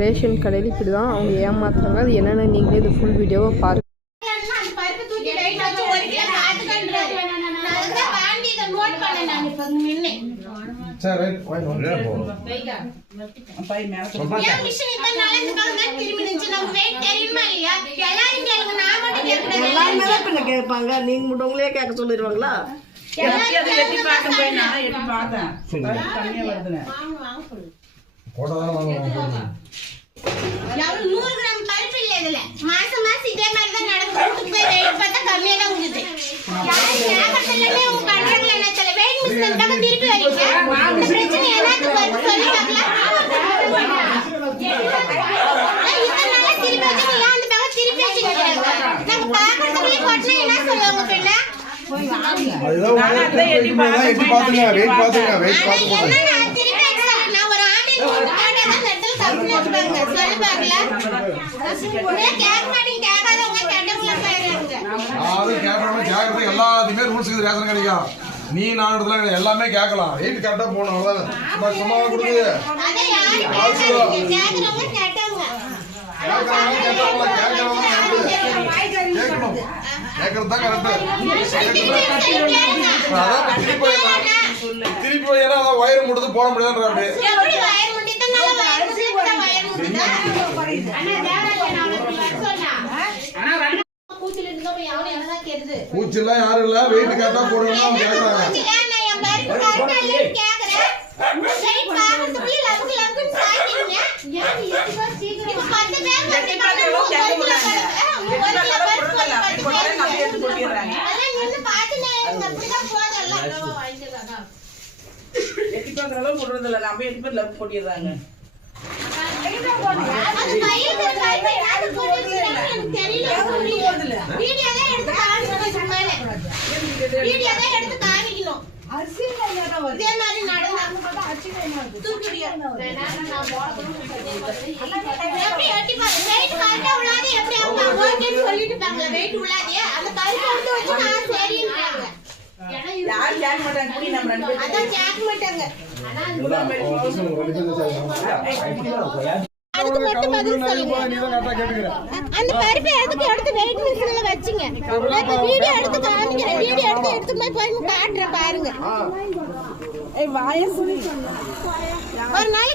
Ration கடையில் இப்படி தான் அவங்க ஏமாத்துறாங்க. அது என்னென்ன நீங்களே இந்த ஃபுல் வீடியோவை பாருங்கள். கேட்பாங்க, நீங்க மட்டும் உங்களே கேட்க சொல்லிடுவாங்களா? எல்லாத்துக்குமே ரூல்ஸ் இருக்குது ரேஷன் கிடைக்கும். நீ நான் எல்லாமே கேட்கலாம். வெயிட் கரெக்டா போகணும். அவ்வளவுதான். சும்மா கொடுக்குது கேட்கறது தான் கரெக்ட். திருப்பி போயினா அதான் வயிறு முடிது போட முடியாதுன்ற பூச்சிலாம் யாரும் இல்ல. வெயிட் கரெக்டா போடணும் கேட்கறாங்க. அதுக்கு மட்டும் பதில் சொல்லுங்க. அந்த பருப்பை எடுத்து வெயிட் மிஷின்ல வச்சிங்க. இப்ப வீடியோ எடுத்து காமிக்கிறேன். வீடியோ எடுத்து போய் காட்டுறேன் பாருங்க. ஒரு நாளைக்கு